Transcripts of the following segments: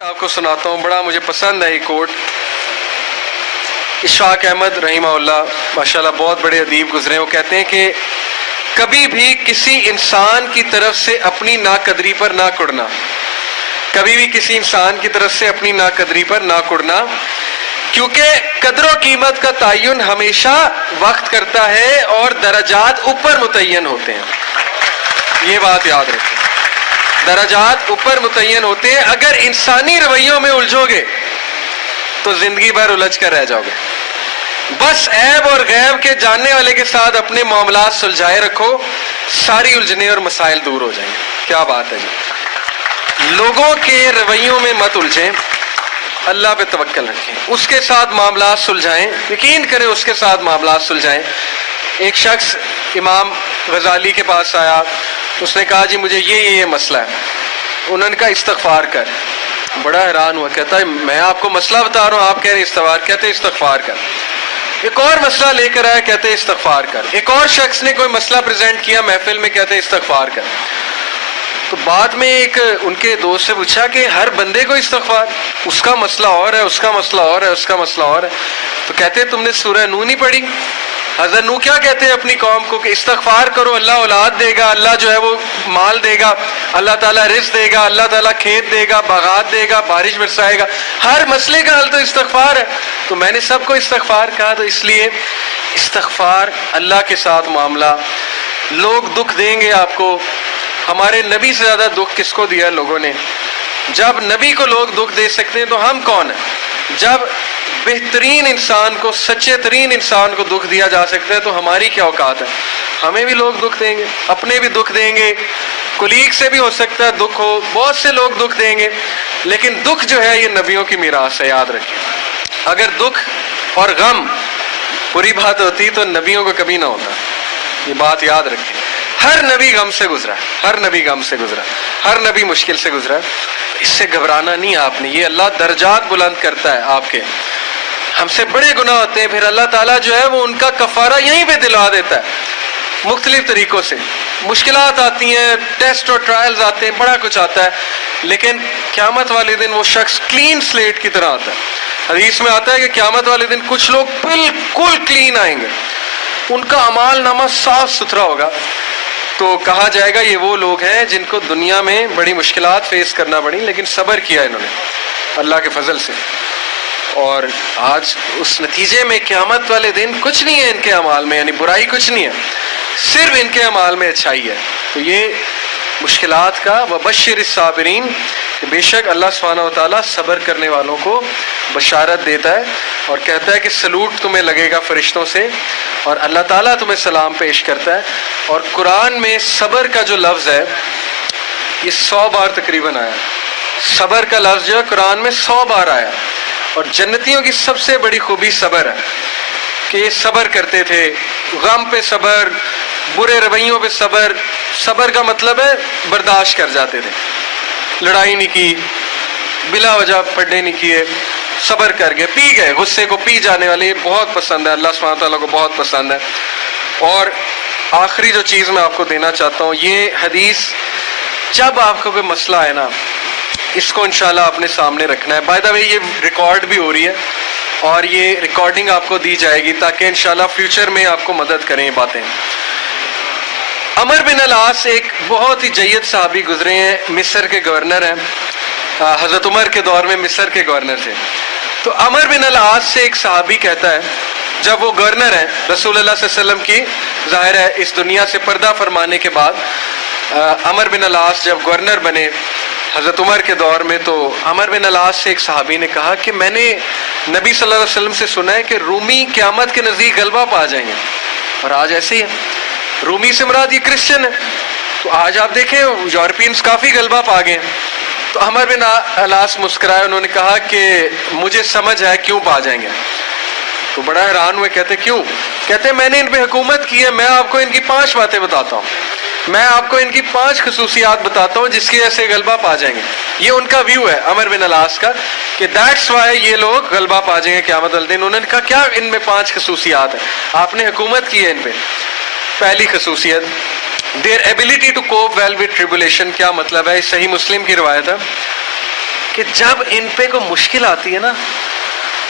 آپ کو سناتا ہوں، بڑا مجھے پسند ہے یہ کوٹ۔ اشفاق احمد رحمہ اللہ ماشاءاللہ بہت بڑے ادیب گزرے، وہ کہتے ہیں کہ کبھی بھی کسی انسان کی طرف سے اپنی ناقدری پر نہ کڑنا، کبھی بھی کسی انسان کی طرف سے اپنی ناقدری پر نہ کڑنا، کیونکہ قدر و قیمت کا تعین ہمیشہ وقت کرتا ہے اور درجات اوپر متعین ہوتے ہیں۔ یہ بات یاد رکھیں، درجات اوپر متعین ہوتے ہیں۔ اگر انسانی رویوں میں الجھو گے تو زندگی بھر الجھ کر رہ جاؤ گے۔ بس عیب اور غیب کے جاننے والے کے ساتھ اپنے معاملات سلجھائے رکھو، ساری الجھنیں اور مسائل دور ہو جائیں گے۔ کیا بات ہے جی، لوگوں کے رویوں میں مت الجھیں، اللہ پہ توکل رکھیں، اس کے ساتھ معاملات سلجھائیں، یقین کریں اس کے ساتھ معاملات سلجھائیں۔ ایک شخص امام غزالی کے پاس آیا، اس نے کہا جی مجھے یہ مسئلہ ہے۔ انہوں نے کہا استغفار کر۔ بڑا حیران ہوا، کہتا ہے میں آپ کو مسئلہ بتا رہا ہوں، آپ کہہ رہے استغفار، کہتے استغفار کر۔ ایک اور مسئلہ لے کر آیا، کہتے استغفار کر۔ ایک اور شخص نے کوئی مسئلہ پریزنٹ کیا محفل میں، کہتے استغفار کر۔ تو بعد میں ایک ان کے دوست سے پوچھا کہ ہر بندے کو استغفار، اس کا مسئلہ اور ہے، اس کا مسئلہ اور ہے، اس کا مسئلہ اور ہے۔ تو کہتے تم نے سورہ نوح نہیں پڑھی؟ حضرت نوح کیا کہتے ہیں اپنی قوم کو کہ استغفار کرو، اللہ اولاد دے گا، اللہ جو ہے وہ مال دے گا، اللہ تعالیٰ رزق دے گا، اللہ تعالیٰ کھیت دے گا، باغات دے گا، بارش برسائے گا۔ ہر مسئلے کا حل تو استغفار ہے۔ تو میں نے سب کو استغفار کہا، تو اس لیے استغفار، اللہ کے ساتھ معاملہ۔ لوگ دکھ دیں گے آپ کو، ہمارے نبی سے زیادہ دکھ کس کو دیا لوگوں نے؟ جب نبی کو لوگ دکھ دے سکتے ہیں تو ہم کون ہیں؟ جب بہترین انسان کو، سچے ترین انسان کو دکھ دیا جا سکتا ہے تو ہماری کیا اوقات ہے؟ ہمیں بھی لوگ دکھ دیں گے، اپنے بھی دکھ دیں گے، کولیگ سے بھی ہو سکتا ہے دکھ ہو، بہت سے لوگ دکھ دیں گے، لیکن دکھ جو ہے یہ نبیوں کی میراث ہے، یاد رکھیں۔ اگر دکھ اور غم بری بات ہوتی تو نبیوں کو کبھی نہ ہوتا، یہ بات یاد رکھیں۔ ہر نبی غم سے گزرا، ہر نبی غم سے گزرا، ہر نبی مشکل سے گزرا۔ اس سے گھبرانا نہیں آپ نے، یہ اللہ درجات بلند کرتا ہے آپ کے۔ ہم سے بڑے گناہ ہوتے ہیں، پھر اللہ تعالیٰ جو ہے وہ ان کا کفارہ یہیں پہ دلوا دیتا ہے مختلف طریقوں سے۔ مشکلات آتی ہیں، ٹیسٹ اور ٹرائلز آتے ہیں، بڑا کچھ آتا ہے، لیکن قیامت والے دن وہ شخص کلین سلیٹ کی طرح آتا ہے۔ حدیث میں آتا ہے کہ قیامت والے دن کچھ لوگ بالکل کلین آئیں گے، ان کا اعمال نامہ صاف ستھرا ہوگا۔ تو کہا جائے گا یہ وہ لوگ ہیں جن کو دنیا میں بڑی مشکلات فیس کرنا پڑی لیکن صبر کیا انہوں نے اللہ کے فضل سے، اور آج اس نتیجے میں قیامت والے دن کچھ نہیں ہے ان کے اعمال میں، یعنی برائی کچھ نہیں ہے، صرف ان کے اعمال میں اچھائی ہے۔ تو یہ مشکلات کا وبشر الصابرین، کہ بے شک اللہ سبحانہ و تعالیٰ صبر کرنے والوں کو بشارت دیتا ہے اور کہتا ہے کہ سلوٹ تمہیں لگے گا فرشتوں سے، اور اللہ تعالیٰ تمہیں سلام پیش کرتا ہے۔ اور قرآن میں صبر کا جو لفظ ہے یہ 100 بار تقریباً آیا، صبر کا لفظ جو ہے قرآن میں 100 بار آیا۔ اور جنتیوں کی سب سے بڑی خوبی صبر ہے کہ یہ صبر کرتے تھے، غم پہ صبر، برے رویوں پہ صبر۔ صبر کا مطلب ہے برداشت کر جاتے تھے، لڑائی نہیں کی، بلا وجہ پھڈے نہیں کیے، صبر کر گئے، پی گئے، غصے کو پی جانے والے، یہ بہت پسند ہے اللہ سبحانہ تعالیٰ کو، بہت پسند ہے۔ اور آخری جو چیز میں آپ کو دینا چاہتا ہوں، یہ حدیث جب آپ کو کوئی مسئلہ ہے نا، اس کو انشاءاللہ اپنے سامنے رکھنا ہے۔ بائی دا وے یہ ریکارڈ بھی ہو رہی ہے اور یہ ریکارڈنگ آپ کو دی جائے گی تاکہ انشاءاللہ فیوچر میں آپ کو مدد کریں یہ باتیں۔ عمر بن العاص ایک بہت ہی جید صحابی گزرے ہیں، مصر کے گورنر ہیں، حضرت عمر کے دور میں مصر کے گورنر تھے۔ تو عمر بن العاص سے ایک صحابی کہتا ہے، جب وہ گورنر ہیں رسول اللہ صلی اللہ علیہ وسلم کی ظاہر ہے اس دنیا سے پردہ فرمانے کے بعد، عمر بن العاص جب گورنر بنے حضرت عمر کے دور میں، تو عمر بن العاص سے ایک صحابی نے کہا کہ میں نے نبی صلی اللہ علیہ وسلم سے سنا ہے کہ رومی قیامت کے نزدیک غلبہ پا جائیں گے، اور آج ایسے ہی ہے۔ رومی سے مراد یہ کرسچن ہے، تو آج آپ دیکھیں یورپینز کافی غلبہ پا گئے ہیں۔ تو عمر بن العاص مسکرائے، انہوں نے کہا کہ مجھے سمجھ ہے کیوں پا جائیں گے۔ تو بڑا حیران ہوئے، کہتے کیوں؟ کہتے میں نے ان پہ حکومت کی ہے، میں آپ کو ان کی 5 باتیں بتاتا ہوں، میں آپ کو ان کی 5 خصوصیات بتاتا ہوں جس کی وجہ سے غلبہ پا جائیں گے۔ یہ ان کا ویو ہے عمر بن العاص کا کہ دیٹس وائی یہ لوگ غلبہ پا جائیں گے قیامت والے دن۔ انہوں نے کہا کیا ان میں 5 خصوصیات ہیں؟ آپ نے حکومت کی ہے ان پہ۔ پہلی خصوصیت their ability to cope well with tribulation۔ کیا مطلب ہے؟ صحیح مسلم کی روایت ہے کہ جب ان پہ کوئی مشکل آتی ہے نا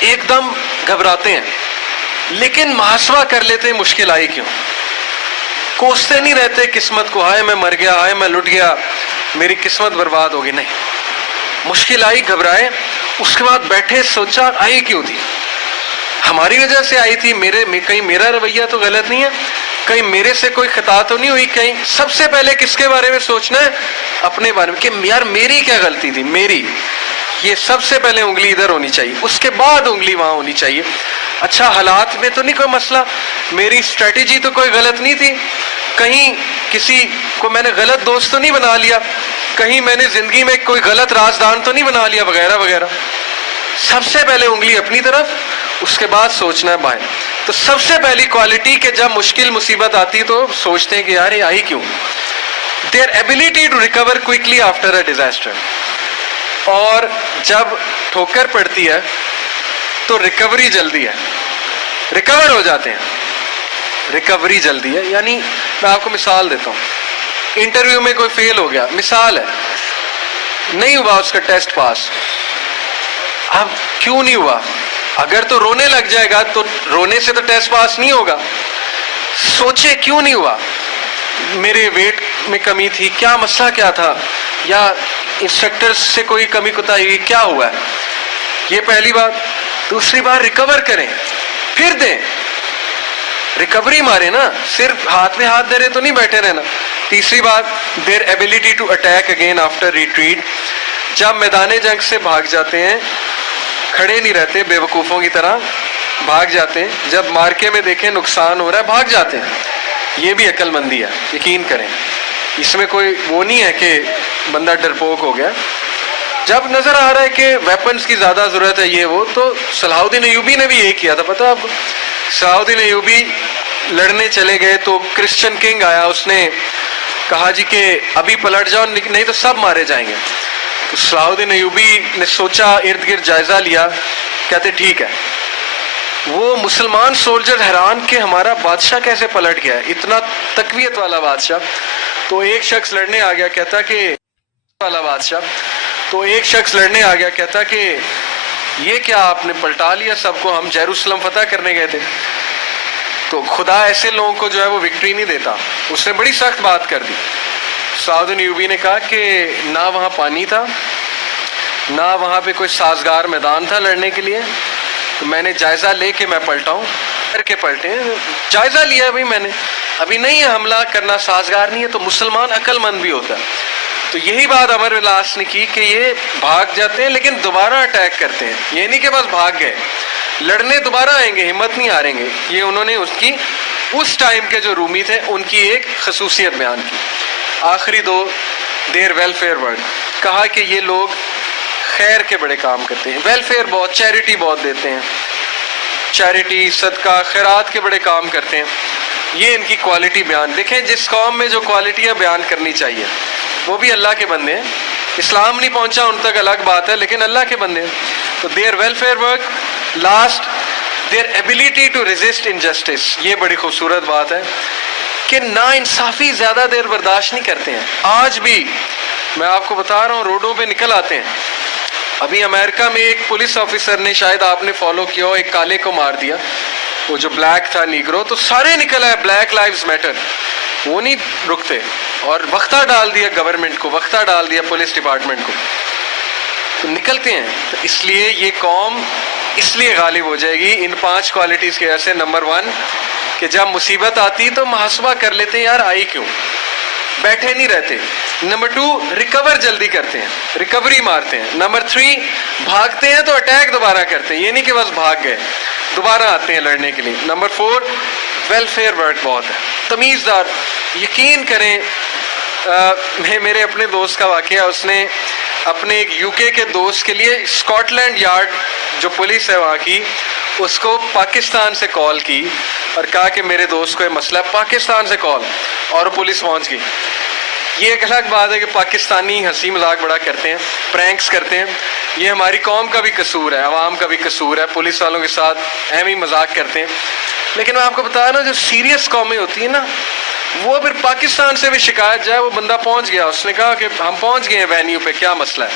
ایک دم گھبراتے ہیں, لیکن محاسبہ کر لیتے ہیں مشکل آئی کیوں, کوستے نہیں رہتے قسمت کو, ہائے میں مر گیا, ہائے میں لٹ گیا, میری قسمت برباد ہوگی. نہیں, مشکل آئی گھبرائے, اس کے بعد بیٹھے سوچا آئی کیوں تھی, ہماری وجہ سے آئی تھی, کہیں میرا رویہ تو غلط نہیں ہے, کہیں میرے سے کوئی خطا تو نہیں ہوئی, کہیں سب سے پہلے کس کے بارے میں سوچنا ہے, اپنے بارے میں, کہ یار میری کیا غلطی تھی, میری, یہ سب سے پہلے انگلی ادھر ہونی چاہیے, اس کے بعد انگلی وہاں ہونی چاہیے. اچھا حالات میں تو نہیں کوئی مسئلہ, میری اسٹریٹجی تو کوئی غلط نہیں تھی, کہیں کسی کو میں نے غلط دوست تو نہیں بنا لیا, کہیں میں نے زندگی میں کوئی غلط رازدان تو نہیں بنا لیا, وغیرہ وغیرہ. سب سے پہلے انگلی اپنی طرف, اس کے بعد سوچنا ہے باہر. تو سب سے پہلی کوالٹی کہ جب مشکل مصیبت آتی تو سوچتے ہیں کہ یار یہ آئی کیوں. their ability to recover quickly after a disaster. اور جب ٹھوکر پڑتی ہے تو ریکوری جلدی ہے, ریکور ہو جاتے ہیں, ریکوری جلدی ہے. یعنی میں آپ کو مثال دیتا ہوں, انٹرویو میں کوئی فیل ہو گیا, مثال ہے, نہیں ہوا اس کا ٹیسٹ پاس. اب کیوں نہیں ہوا, اگر تو رونے لگ جائے گا تو رونے سے تو ٹیسٹ پاس نہیں ہوگا. سوچے کیوں نہیں ہوا, میرے ویٹ میں کمی تھی, کیا مسئلہ کیا تھا, یا انسٹرکٹر سے کوئی کمی کوتاہی ہوئی, کیا ہوا ہے, یہ پہلی بات. دوسری بات ریکور کریں, پھر دیں, ریکوری مارے نا, صرف ہاتھ میں ہاتھ دے رہے تو نہیں بیٹھے رہنا. تیسری بات their ability to attack again after retreat. جب میدان جنگ سے بھاگ جاتے ہیں, کھڑے نہیں رہتے بے وقوفوں کی طرح, بھاگ جاتے ہیں, جب مارکے میں دیکھیں نقصان ہو رہا ہے بھاگ جاتے ہیں. یہ بھی عقل مندی ہے, یقین کریں, اس میں کوئی وہ نہیں ہے کہ بندہ ڈرپوک ہو گیا. جب نظر آ رہا ہے کہ ویپنز کی زیادہ ضرورت ہے یہ وہ, تو صلاح الدین ایوبی نے بھی یہی کیا تھا, پتہ آپ کو. صلاح الدین ایوبی لڑنے چلے گئے تو کرسچن کنگ آیا, اس نے کہا جی کہ ابھی پلٹ جاؤ نہیں تو سب مارے جائیں گے. تو صلاح الدین ایوبی نے سوچا, ارد گرد جائزہ لیا, کہتے ٹھیک ہے. وہ مسلمان سولجر حیران کہ ہمارا بادشاہ کیسے پلٹ گیا ہے, اتنا تقویت والا بادشاہ. تو ایک شخص لڑنے آ گیا, کہتا کہ والا بادشاہ, تو ایک شخص لڑنے آ گیا, کہتا کہ یہ کیا آپ نے پلٹا لیا سب کو, ہم یروشلم فتح کرنے گئے تھے. تو خدا ایسے لوگوں کو جو ہے وہ وکٹری نہیں دیتا. اس نے بڑی سخت بات کر دی. صلاح الدین ایوبی نے کہا کہ نہ وہاں پانی تھا, نہ وہاں پہ کوئی سازگار میدان تھا لڑنے کے لیے, تو میں نے جائزہ لے کے میں پلٹاؤں, کر کے پلٹے, جائزہ لیا بھائی میں نے, ابھی نہیں ہے حملہ کرنا, سازگار نہیں ہے. تو مسلمان عقل مند بھی ہوتا ہے. تو یہی بات عمر بن العاص نے کی کہ یہ بھاگ جاتے ہیں لیکن دوبارہ اٹیک کرتے ہیں, یہ نہیں کہ بس بھاگ گئے, لڑنے دوبارہ آئیں گے, ہمت نہیں ہاریں گے. یہ انہوں نے اس کی, اس ٹائم کے جو رومی تھے ان کی ایک خصوصیت بیان کی. آخری دو, دیر ویلفیئر ورک, کہا کہ یہ لوگ خیر کے بڑے کام کرتے ہیں, ویلفیئر بہت, چیریٹی بہت دیتے ہیں, چیریٹی صدقہ خیرات کے بڑے کام کرتے ہیں. یہ ان کی کوالٹی بیان. دیکھیں جس قوم میں جو کوالٹیاں بیان کرنی چاہیے, وہ بھی اللہ کے بندے ہیں. اسلام نہیں پہنچا ان تک الگ بات ہے, لیکن اللہ کے بندے ہیں. تو their welfare work. Last, their ability to resist injustice. یہ بڑی خوبصورت بات ہے کہ نا انصافی زیادہ دیر برداشت نہیں کرتے ہیں. آج بھی میں آپ کو بتا رہا ہوں, روڈوں پہ نکل آتے ہیں. ابھی امریکہ میں ایک پولیس آفیسر نے, شاید آپ نے فالو کیا ہو, ایک کالے کو مار دیا, وہ جو بلیک تھا نیگرو, تو سارے نکل آئے بلیک لائیوز میٹر, وہ نہیں رکتے, اور وقتہ ڈال دیا گورنمنٹ کو, وقتہ ڈال دیا پولیس ڈپارٹمنٹ کو, تو نکلتے ہیں. تو اس لیے یہ قوم اس لیے غالب ہو جائے گی ان 5 کوالٹیز کی وجہ سے. نمبر 1 کہ جب مصیبت آتی تو محاسبہ کر لیتے ہیں یار آئی کیوں, بیٹھے نہیں رہتے. نمبر 2 ریکور جلدی کرتے ہیں, ریکوری مارتے ہیں. نمبر 3 بھاگتے ہیں تو اٹیک دوبارہ کرتے ہیں, یہ نہیں کہ بس بھاگ گئے, دوبارہ آتے ہیں لڑنے کے لیے. نمبر 4 ویلفیئر ورک بہت ہے, تمیزدار. یقین کریں, میرے اپنے دوست کا واقعہ, اس نے اپنے ایک یو کے دوست کے لیے اسکاٹ لینڈ یارڈ جو پولیس ہے وہاں کی, اس کو پاکستان سے کال کی اور کہا کہ میرے دوست کو یہ مسئلہ ہے. پاکستان سے کال, اور پولیس پہنچ گئی. یہ ایک الگ بات ہے کہ پاکستانی ہنسی مذاق بڑا کرتے ہیں, پرینکس کرتے ہیں. یہ ہماری قوم کا بھی قصور ہے, عوام کا بھی قصور ہے, پولیس والوں کے ساتھ اہم ہی مذاق کرتے ہیں. لیکن میں آپ کو بتا رہا ہوں جو سیریس قومیں ہوتی ہیں نا, وہ پھر پاکستان سے بھی شکایت جائے, وہ بندہ پہنچ گیا, اس نے کہا کہ ہم پہنچ گئے ہیں وینیو پہ, کیا مسئلہ ہے,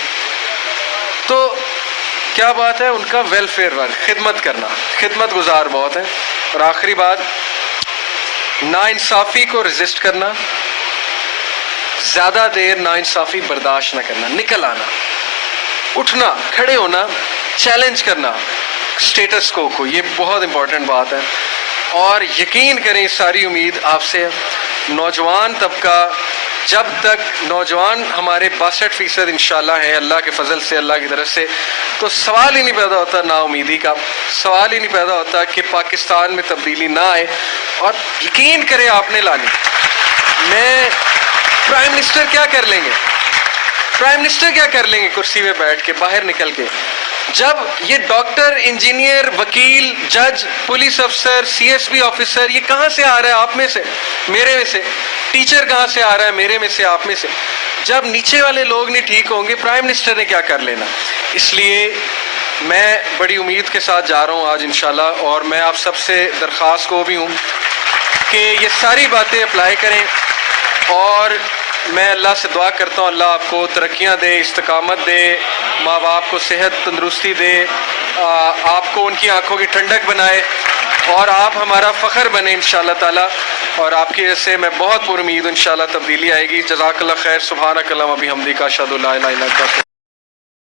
تو کیا بات ہے ان کا ویلفیئر ورک، خدمت کرنا، خدمت گزار بہت ہے. اور آخری بات، ناانصافی کو ریزسٹ کرنا، زیادہ دیر ناانصافی برداشت نہ کرنا، نکل آنا، اٹھنا، کھڑے ہونا، چیلنج کرنا اسٹیٹس کو، یہ بہت امپورٹنٹ بات ہے. اور یقین کریں ساری امید آپ سے، نوجوان طبقہ جب تک نوجوان ہمارے 62% انشاءاللہ ہے اللہ کے فضل سے، اللہ کی طرف سے، تو سوال ہی نہیں پیدا ہوتا نا امیدی کا، سوال ہی نہیں پیدا ہوتا کہ پاکستان میں تبدیلی نہ آئے. اور یقین کریں آپ نے لانی. میں پرائم منسٹر کیا کر لیں گے، پرائم منسٹر کیا کر لیں گے کرسی میں بیٹھ کے باہر نکل کے، جب یہ ڈاکٹر، انجینئر، وکیل، جج، پولیس افسر، سی ایس پی آفیسر، یہ کہاں سے آ رہا ہے؟ آپ میں سے، میرے میں سے. ٹیچر کہاں سے آ رہا ہے؟ میرے میں سے، آپ میں سے. جب نیچے والے لوگ نہیں ٹھیک ہوں گے پرائم منسٹر نے کیا کر لینا؟ اس لیے میں بڑی امید کے ساتھ جا رہا ہوں آج انشاءاللہ، اور میں آپ سب سے درخواست کو بھی ہوں کہ یہ ساری باتیں اپلائی کریں. اور میں اللہ سے دعا کرتا ہوں اللہ آپ کو ترقیاں دے، استقامت دے، ماں باپ کو صحت تندرستی دے، آپ کو ان کی آنکھوں کی ٹھنڈک بنائے، اور آپ ہمارا فخر بنے انشاءاللہ تعالی. اور آپ کی وجہ سے میں بہت پر امید انشاءاللہ تبدیلی آئے گی. جزاک اللہ خیر. سبحانک اللہم و بحمدک، اشہد ان لا الہ الا انت.